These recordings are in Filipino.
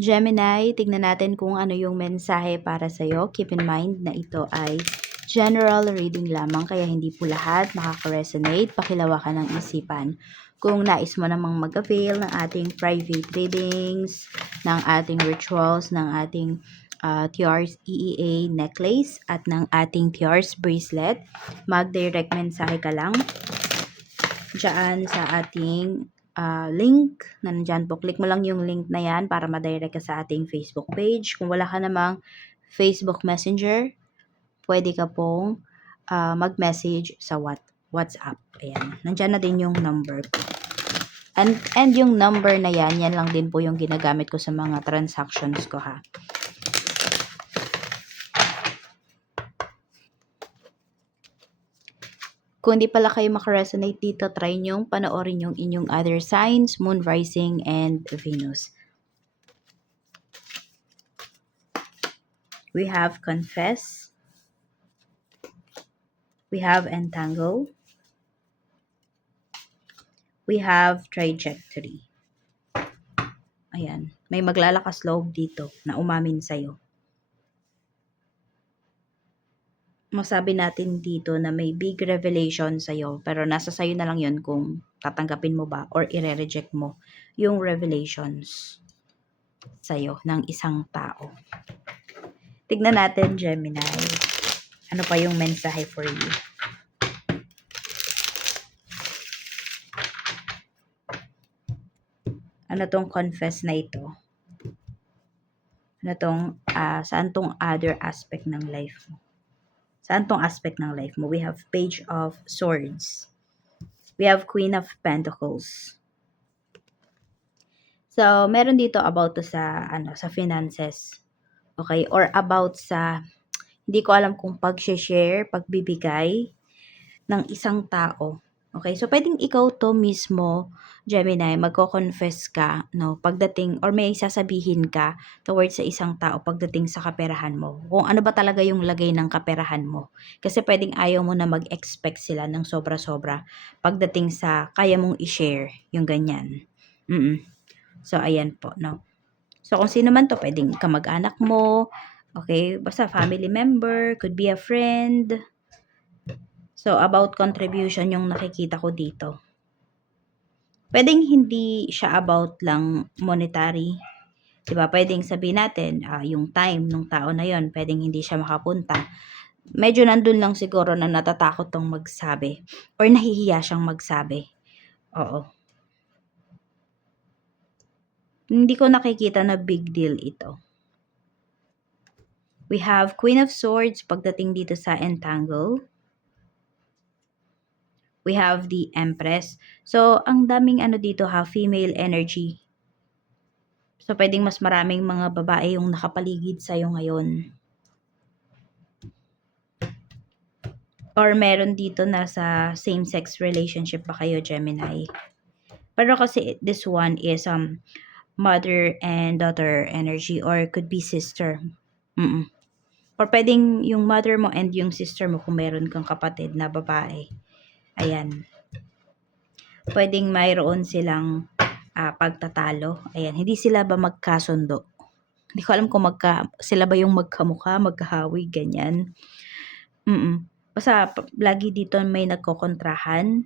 Gemini, tignan natin kung ano yung mensahe para sa'yo. Keep in mind na ito ay general reading lamang, kaya hindi po lahat makaka-resonate. Pakilawakan ng isipan. Kung nais mo namang mag-avail ng ating private readings, ng ating rituals, ng ating Tiars EEA necklace at ng ating Tiars bracelet, mag-direct mensahe ka lang dyan sa ating link na nandyan po. Click mo lang yung link na yan para ma-direct ka sa ating Facebook page. Kung wala ka namang Facebook Messenger, pwede ka pong mag-message sa WhatsApp. Ayan. Nandyan na din yung number ko. And yung number na yan lang din po yung ginagamit ko sa mga transactions ko, ha. Kung hindi pala kayo makaresonate dito, try nyong panoorin yung inyong other signs, Moon, Rising, and Venus. We have Confess. We have Entangle. We have Trajectory. Ayan. May maglalakas loob dito na umamin sa'yo. Masabi natin dito na may big revelation sa'yo, pero nasa sa'yo na lang yun kung tatanggapin mo ba or i-reject mo yung revelations sa'yo ng isang tao. Tignan natin, Gemini. Ano pa yung mensahe for you? Ano tong confess na ito? Ano tong, saan tong other aspect ng life mo? Saan tong aspect ng life mo? We have Page of Swords. We have Queen of Pentacles. So, meron dito about to sa, sa finances. Okay? Or about sa, hindi ko alam kung pag-share, pagbibigay ng isang tao. Okay? So, pwedeng ikaw to mismo, Gemini, magko-confess ka, no? Pagdating, or may sasabihin ka towards sa isang tao pagdating sa kaperahan mo. Kung ano ba talaga yung lagay ng kaperahan mo. Kasi pwedeng ayaw mo na mag-expect sila ng sobra-sobra pagdating sa kaya mong i-share, yung ganyan. So, ayan po, no? So, kung sino man to, pwedeng kamag-anak mo, okay? Basta family member, could be a friend. So, about contribution yung nakikita ko dito. Pwedeng hindi siya about lang monetary. Diba? Pwedeng sabihin natin, yung time ng tao na yon, pwedeng hindi siya makapunta. Medyo nandun lang siguro na natatakot tong magsabi or nahihiya siyang magsabi. Oo. Hindi ko nakikita na big deal ito. We have Queen of Swords pagdating dito sa Entangle. We have the Empress. So, ang daming dito ha, female energy. So, pwedeng mas maraming mga babae yung nakapaligid sa'yo ngayon. Or meron dito na sa same-sex relationship pa kayo, Gemini. Pero kasi this one is mother and daughter energy or could be sister. Or pwedeng yung mother mo and yung sister mo kung meron kang kapatid na babae. Ayan. Pwedeng mayroon silang pagtatalo. Ayan. Hindi sila ba magkasundo? Hindi ko alam kung sila ba yung magkamukha, magkahawi, ganyan. Basta lagi dito may nagkokontrahan.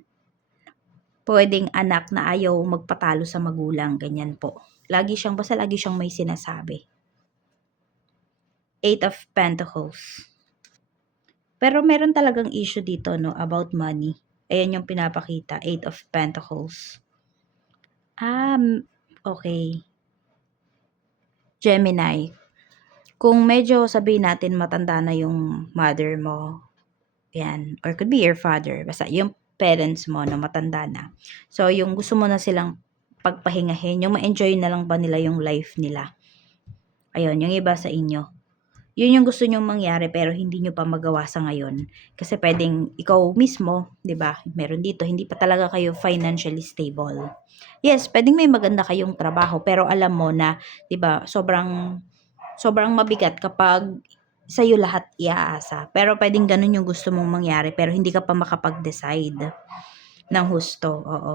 Pwedeng anak na ayaw magpatalo sa magulang, ganyan po. Lagi siyang may sinasabi. 8 of Pentacles. Pero meron talagang issue dito, no, about money. Ayan yung pinapakita, 8 of Pentacles. Okay. Gemini, kung medyo sabihin natin matanda na yung mother mo, yan, or could be your father, basta yung parents mo na matanda na. So, yung gusto mo na silang pagpahingahin, yung ma-enjoy na lang ba nila yung life nila. Ayun, yung iba sa inyo. Yun yung gusto nyong mangyari pero hindi nyo pa magawa sa ngayon. Kasi pwedeng ikaw mismo, 'di ba? Meron dito, hindi pa talaga kayo financially stable. Yes, pwedeng may maganda kayong trabaho pero alam mo na, 'di ba, sobrang mabigat kapag sa'yo lahat iaasa. Pero pwedeng ganun yung gusto mong mangyari pero hindi ka pa makapag-decide ng husto. Oo.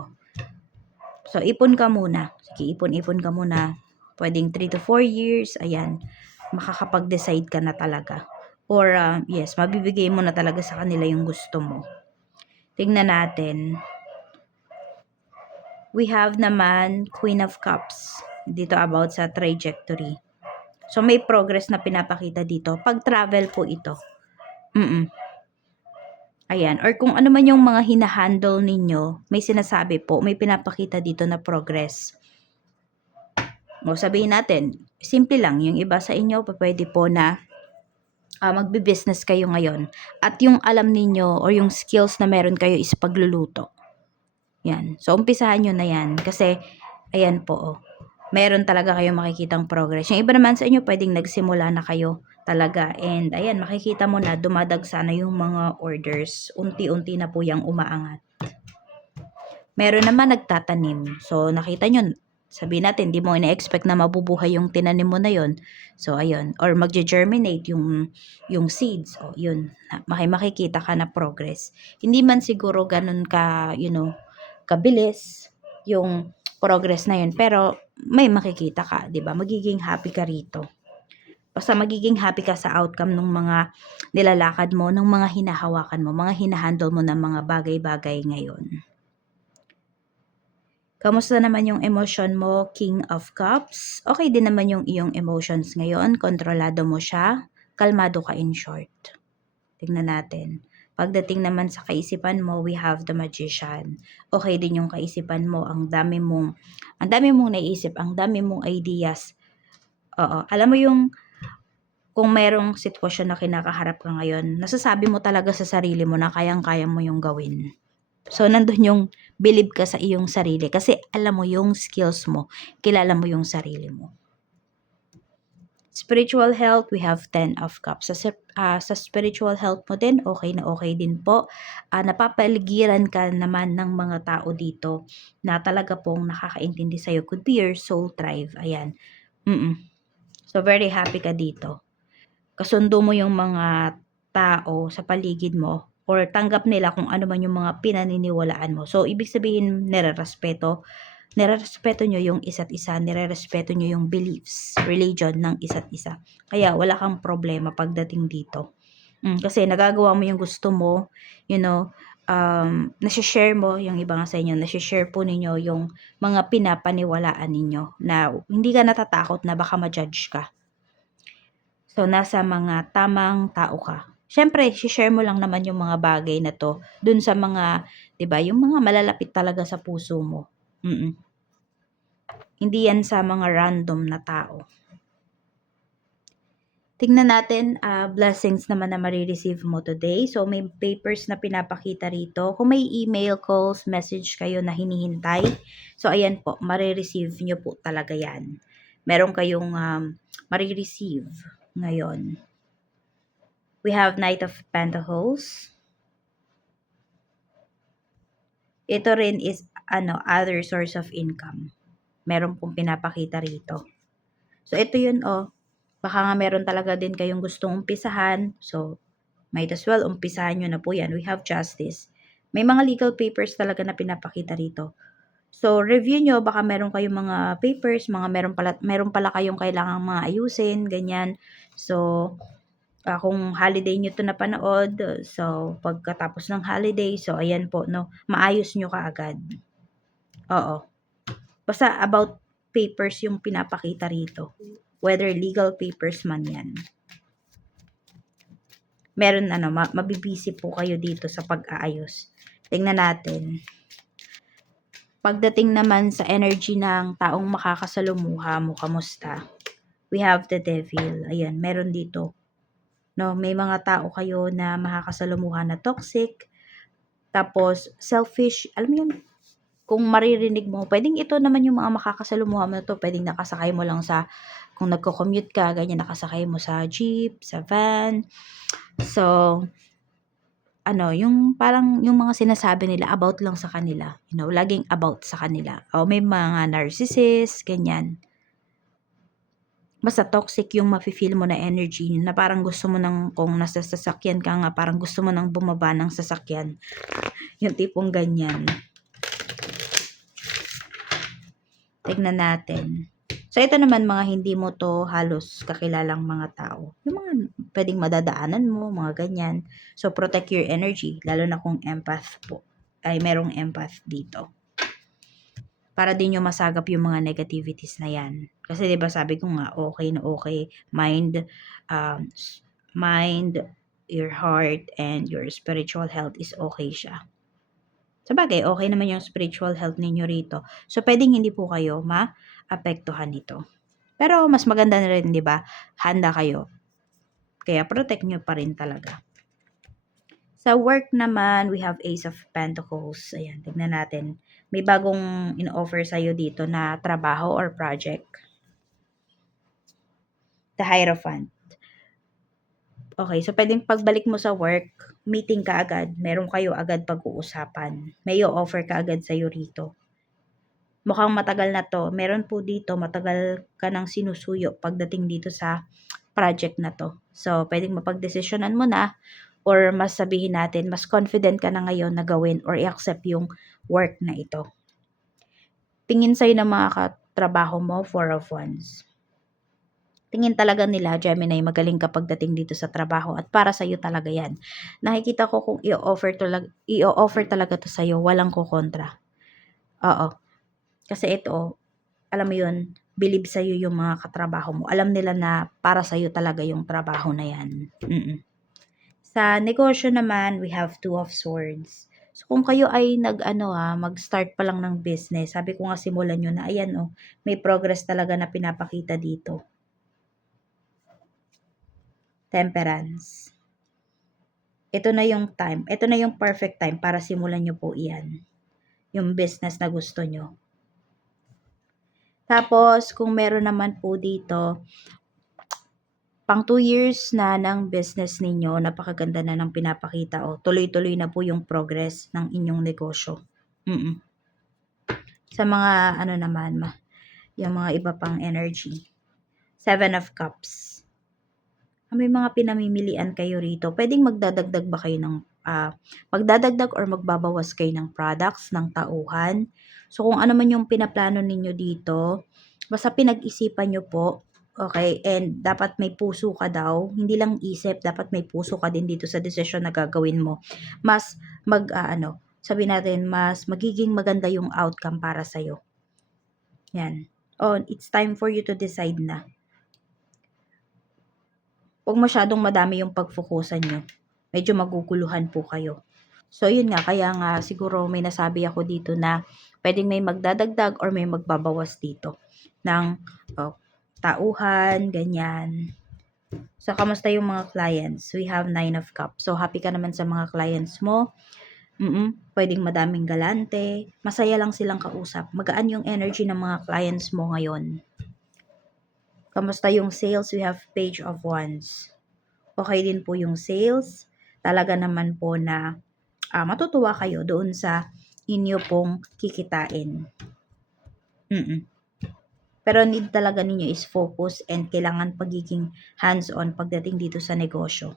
So, ipon ka muna. Sige, ipon ka muna. Pwedeng 3 to 4 years, ayan, makakapag-decide ka na talaga. Or, yes, mabibigay mo na talaga sa kanila yung gusto mo. Tingnan natin. We have naman Queen of Cups. Dito about sa trajectory. So, may progress na pinapakita dito. Pag-travel po ito. Ayan. Or kung ano man yung mga hinahandle ninyo, may sinasabi po, may pinapakita dito na progress. O sabihin natin, simple lang, yung iba sa inyo, pwede po na magbi-business kayo ngayon. At yung alam ninyo or yung skills na meron kayo is pagluluto. Yan. So, umpisahan nyo na yan. Kasi, ayan po, meron talaga kayong makikitang progress. Yung iba naman sa inyo, pwedeng nagsimula na kayo talaga. And, ayan, makikita mo na dumadagsa na yung mga orders. Unti-unti na po yung umaangat. Meron naman nagtatanim. So, nakita nyo, sabihin natin, di mo ina-expect na mabubuhay yung tinanim mo na yon. So, ayun. Or magge-germinate yung seeds. O, yun. Makikita ka na progress. Hindi man siguro ganun ka, kabilis yung progress na yun. Pero, may makikita ka, di ba? Magiging happy ka rito. Basta magiging happy ka sa outcome ng mga nilalakad mo, ng mga hinahawakan mo, mga hinahandle mo ng mga bagay-bagay ngayon. Kamusta naman yung emotion mo, King of Cups? Okay din naman yung iyong emotions ngayon. Kontrolado mo siya. Kalmado ka in short. Tingnan natin. Pagdating naman sa kaisipan mo, we have the Magician. Okay din yung kaisipan mo. Ang dami mong naiisip, ang dami mong ideas. Oo. Alam mo yung kung mayroong sitwasyon na kinakaharap ka ngayon, nasasabi mo talaga sa sarili mo na kayang-kaya mo yung gawin. So, nandun yung believe ka sa iyong sarili kasi alam mo yung skills mo, kilala mo yung sarili mo. Spiritual health, we have 10 of Cups. Sa spiritual health mo din, okay na okay din po. Napapaligiran ka naman ng mga tao dito na talaga pong nakakaintindi sa'yo. Could be your soul tribe. Ayan. So, very happy ka dito. Kasundo mo yung mga tao sa paligid mo or tanggap nila kung ano man yung mga pinaniniwalaan mo. So, ibig sabihin, nirerespeto nyo yung isa't isa, nirerespeto nyo yung beliefs, religion ng isa't isa. Kaya, wala kang problema pagdating dito. Kasi, nagagawa mo yung gusto mo, nasi-share mo, yung iba nga sa inyo, nasi-share po ninyo yung mga pinapaniwalaan ninyo na hindi ka natatakot na baka ma-judge ka. So, nasa mga tamang tao ka. Siyempre, share mo lang naman yung mga bagay na to dun sa mga, 'di ba, yung mga malalapit talaga sa puso mo. Hindi yan sa mga random na tao. Tingnan natin, blessings naman na marireceive mo today. So, may papers na pinapakita rito. Kung may email, calls, message kayo na hinihintay, so, ayan po, marireceive nyo po talaga yan. Meron kayong marireceive ngayon. We have Knight of Pentacles. Ito rin is other source of income. Meron pong pinapakita rito. So ito yun baka nga meron talaga din kayong gustong umpisahan. So might as well umpisahan nyo na po yan. We have Justice. May mga legal papers talaga na pinapakita rito. So review nyo, baka meron kayong mga papers, meron pala kayong kailangang mga ayusin, ganyan. So kung holiday nyo to napanood, so pagkatapos ng holiday, so ayan po, maayos nyo kaagad. Oo. Basta about papers yung pinapakita rito. Whether legal papers man yan. Meron mabibisi po kayo dito sa pag-aayos. Tingnan natin. Pagdating naman sa energy ng taong makakasalumuha mo, kamusta? We have the Devil. Ayan, meron dito. May mga tao kayo na makakasalumuhan na toxic, tapos selfish, alam mo yun, kung maririnig mo, pwedeng ito naman yung mga makakasalumuha mo na to, pwedeng nakasakay mo lang kung nagko-commute ka, ganyan, nakasakay mo sa jeep, sa van, so, yung parang yung mga sinasabi nila about lang sa kanila, laging about sa kanila, may mga narcissist, ganyan. Basta toxic yung mafe-feel mo na energy na parang gusto mo kung nasa sasakyan ka nga, parang gusto mo nang bumaba ng sasakyan. Yung tipong ganyan. Tignan natin. So, ito naman mga hindi mo 'to halos kakilalang mga tao, yung mga puwedeng madadaanan mo, mga ganyan. So, protect your energy lalo na kung empath po, ay merong empath dito. Para din niyo masagap yung mga negativities na 'yan. Kasi 'di ba sabi ko nga okey na okey, mind, your heart, and your spiritual health is okey siya. Sabagay okey naman yung spiritual health ninyo rito. So, puwedeng hindi po kayo maapektuhan nito. Pero mas maganda na rin 'di ba, handa kayo. Kaya protect niyo pa rin talaga. Sa work naman, we have Ace of Pentacles. Ayan, tignan natin. May bagong in-offer sa'yo dito na trabaho or project. The Hierophant. Okay, so pwedeng pagbalik mo sa work, meeting ka agad. Meron kayo agad pag-uusapan. May offer ka agad sa'yo rito. Mukhang matagal na to. Meron po dito, matagal ka nang sinusuyo pagdating dito sa project na to. So, pwedeng mapagdesisyonan mo na or mas sabihin natin, mas confident ka na ngayon na gawin or i-accept yung work na ito. Tingin sa'yo ng mga katrabaho mo, 4 of Wands. Tingin talaga nila, Gemini, magaling ka pagdating dito sa trabaho at para sa'yo talaga yan. Nakikita ko kung i-offer talaga to sa'yo, walang kukontra. Oo. Kasi ito, alam mo yun, believe sa'yo yung mga katrabaho mo. Alam nila na para sa'yo talaga yung trabaho na yan. Sa negosyo naman, we have 2 of Swords. So, kung kayo ay mag-start pa lang ng business, sabi ko nga simulan nyo na, ayan may progress talaga na pinapakita dito. Temperance. Ito na yung time. Ito na yung perfect time para simulan nyo po iyan. Yung business na gusto nyo. Tapos, kung meron naman po dito, pang 2 years na ng business ninyo, napakaganda na ng pinapakita. Tuloy-tuloy na po yung progress ng inyong negosyo. Sa mga naman, yung mga iba pang energy. 7 of Cups. May mga pinamimilian kayo rito. Pwedeng magdadagdag ba kayo ng magdadagdag or magbabawas kayo ng products, ng tauhan. So, kung ano man yung pinaplano ninyo dito, basta pinag-isipan nyo po. Okay, and dapat may puso ka daw. Hindi lang isip, dapat may puso ka din dito sa desisyon na gagawin mo. Mas sabi natin, mas magiging maganda yung outcome para sa'yo. Yan. It's time for you to decide na. Huwag masyadong madami yung pagfokusan nyo. Medyo maguguluhan po kayo. So, yun nga. Kaya nga, siguro may nasabi ako dito na pwedeng may magdadagdag or may magbabawas dito ng tauhan, ganyan. So, kamusta yung mga clients? We have 9 of Cups. So, happy ka naman sa mga clients mo. Pwedeng madaming galante. Masaya lang silang kausap. Magaan yung energy ng mga clients mo ngayon. Kamusta yung sales? We have Page of Wands. Okay din po yung sales. Talaga naman po na matutuwa kayo doon sa inyo pong kikitain. Pero need talaga ninyo is focus and kailangan pagiging hands-on pagdating dito sa negosyo.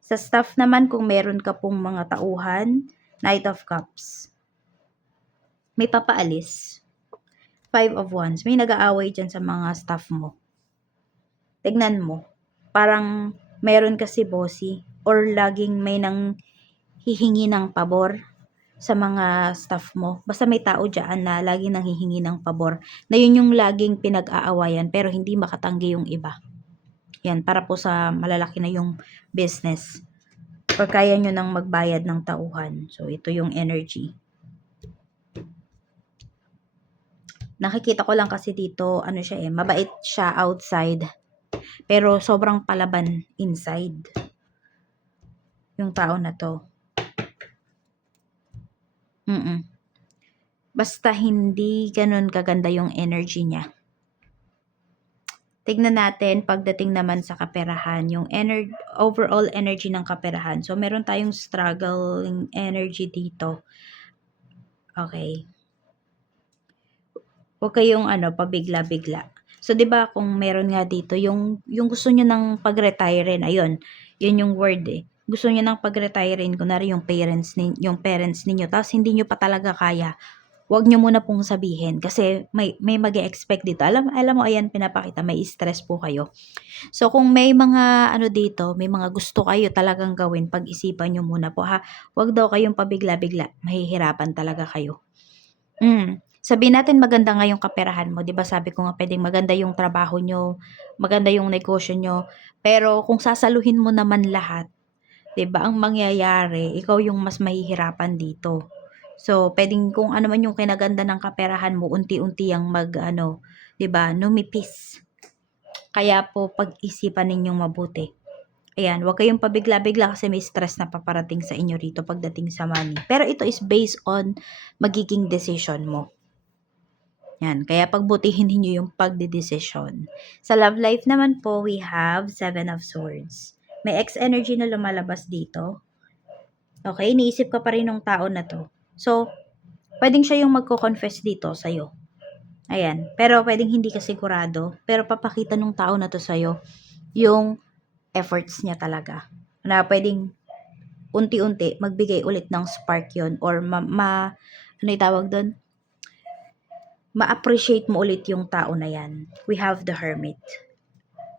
Sa staff naman, kung meron ka pong mga tauhan, Knight of Cups. May papaalis. 5 of Wands. May nag-aaway dyan sa mga staff mo. Tignan mo. Parang meron kasi bossy or laging may nang hihingi ng pabor sa mga staff mo. Basta may tao dyan na laging nanghihingi ng pabor. Na yun yung laging pinag-aawayan pero hindi makatanggi yung iba. Yan, para po sa malalaki na yung business. Or kaya nyo nang magbayad ng tauhan. So, ito yung energy. Nakikita ko lang kasi dito, mabait siya outside. Pero sobrang palaban inside. Yung tao na to. Basta hindi ganun kaganda yung energy niya. Tignan natin pagdating naman sa kaperahan, yung overall energy ng kaperahan. So, meron tayong struggling energy dito. Okay. Huwag kayong pabigla-bigla. So, 'di ba kung meron nga dito yung gusto niyo nang pag-retire, ayun. 'Yun yung word Gusto niyo nang pag-retire kunwari yung parents ninyo tapos hindi niyo pa talaga kaya. wag niyo muna pong sabihin kasi may mag-e-expect dito. Alam mo ayan pinapakita may stress po kayo. So kung may mga ano dito, may mga gusto kayo talagang gawin, pag-isipan niyo muna po ha. Wag daw kayong pabigla-bigla, mahihirapan talaga kayo. Sabihin natin maganda nga yung kaperahan mo, 'di ba sabi ko nga puwedeng maganda yung trabaho niyo, maganda yung negosyo niyo, pero kung sasaluhin mo naman lahat, 'di ba ang mangyayari ikaw yung mas mahihirapan dito. So, puwedeng kung ano man yung kinaganda ng kaperahan mo unti-unti yang mag-ano, 'di ba, numipis. Kaya po pag-isipan ninyong mabuti. Ayan, huwag kayong pabigla-bigla kasi may stress na paparating sa inyo rito pagdating sa money. Pero ito is based on magiging decision mo. Yan, kaya pagbutihin niyo yung pagdedesisyon. Sa love life naman po, we have 7 of Swords. May ex energy na lumalabas dito. Okay, iniisip ka pa rin ng tao na to. So, pwedeng siya yung magko-confess dito sa'yo. Ayan, pero pwedeng hindi ka sigurado, pero papakita nung tao na to sa'yo yung efforts niya talaga. Na pwedeng unti-unti magbigay ulit ng spark yon or ano yung tawag doon? Ma-appreciate mo ulit yung tao na yan. We have the Hermit.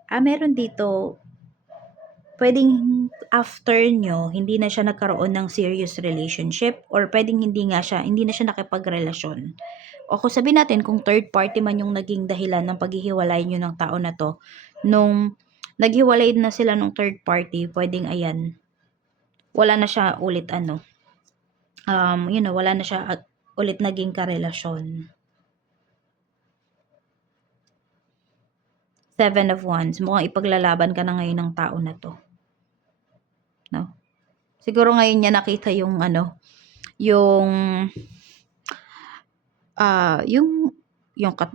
Meron dito, pwedeng after nyo, hindi na siya nagkaroon ng serious relationship or pwedeng hindi na siya nakipagrelasyon. O kung sabihin natin, kung third party man yung naging dahilan ng paghihiwalay nyo ng tao na to, nung naghiwalay na sila ng third party, pwedeng ayan, wala na siya ulit wala na siya ulit naging karelasyon. Seven of Wands, mukhang ipaglalaban ka na ngayon ng tao na to. No? Siguro ngayon niya nakita yung yung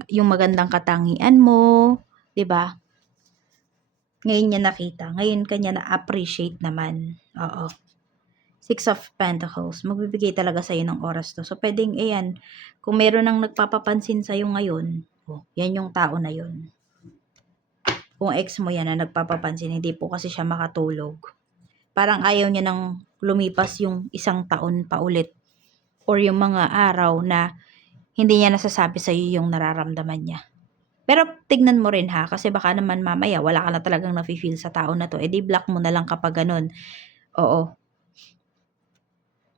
yung magandang katangian mo, 'di ba? Ngayon niya nakita, ngayon kanya na-appreciate naman. Oo. Six of Pentacles, magbibigay talaga sa'yo ng oras to. So, pwedeng, ayan, kung meron nang nagpapapansin sa'yo ngayon, yan yung tao na yun. Kung ex mo yan na nagpapapansin, hindi po kasi siya makatulog. Parang ayaw niya nang lumipas yung isang taon pa ulit or yung mga araw na hindi niya nasasabi sa'yo yung nararamdaman niya. Pero tignan mo rin ha, kasi baka naman mamaya wala ka na talagang nafe-feel sa tao na to, di block mo na lang kapag ganun. Oo.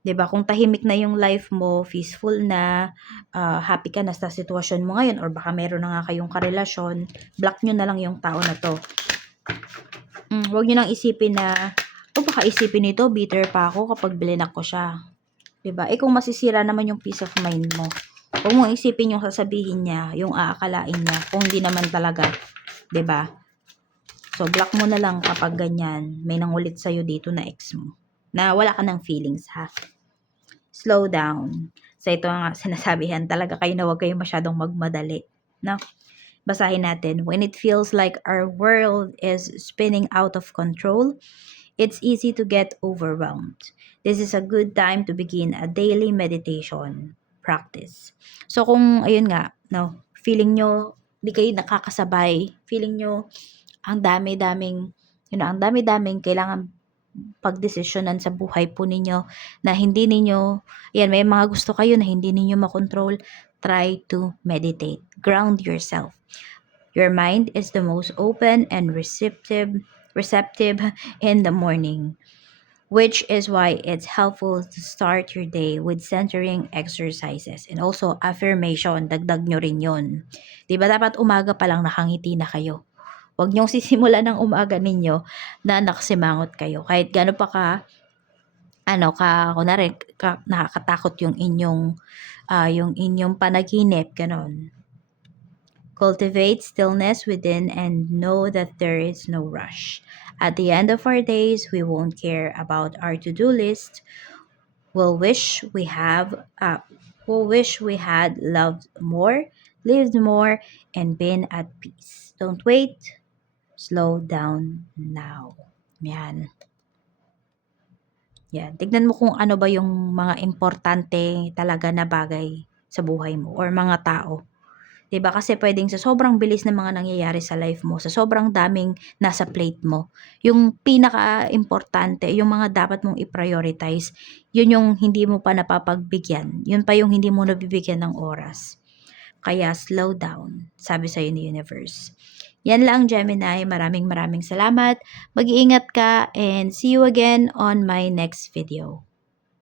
'Di ba kung tahimik na yung life mo, peaceful na, happy ka na sa sitwasyon mo ngayon or baka meron na nga kayong karelasyon, block nyo na lang yung tao na to. Huwag nyo nang isipin na, baka isipin nito bitter pa ako kapag bilinak ko siya. 'Di ba? Kung masisira naman yung peace of mind mo, huwag mong isipin yung sasabihin niya, yung aakalain niya, kung hindi naman talaga, 'di ba? So, block mo na lang kapag ganyan, may nangulit sa'yo dito na ex mo, na wala ka ng feelings ha. Slow down. So, ito nga sinasabihan, talaga kayo na huwag kayo masyadong magmadali. No? Basahin natin. When it feels like our world is spinning out of control, it's easy to get overwhelmed. This is a good time to begin a daily meditation practice. So, kung, ayun nga, no, feeling nyo, di kayo nakakasabay, feeling nyo, ang dami-daming, ang dami-daming kailangan pagdesisyonan sa buhay po ninyo na hindi ninyo, may mga gusto kayo na hindi ninyo makontrol, try to meditate. Ground yourself. Your mind is the most open and receptive in the morning, which is why it's helpful to start your day with centering exercises and also affirmation. Dagdag nyo rin yun. Diba dapat umaga pa lang nakangiti na kayo? Huwag niyong sisimulan ng umaga ninyo na nakasimangot kayo. Kahit gano'n pa kunwari, nakakatakot yung inyong panaginip, gano'n. Cultivate stillness within and know that there is no rush. At the end of our days, we won't care about our to-do list. We'll wish we had loved more, lived more, and been at peace. Don't wait. Slow down now. Yan. Yan. Tignan mo kung ano ba yung mga importante talaga na bagay sa buhay mo or mga tao. 'Di ba? Kasi puwedeng sa sobrang bilis ng mga nangyayari sa life mo, sa sobrang daming nasa plate mo, yung pinakaimportante, yung mga dapat mong i-prioritize, yun yung hindi mo pa napapagbigyan, yun pa yung hindi mo nabibigyan ng oras. Kaya slow down, sabi sa'yo ni universe. Yan lang Gemini, maraming salamat, mag-iingat ka and see you again on my next video.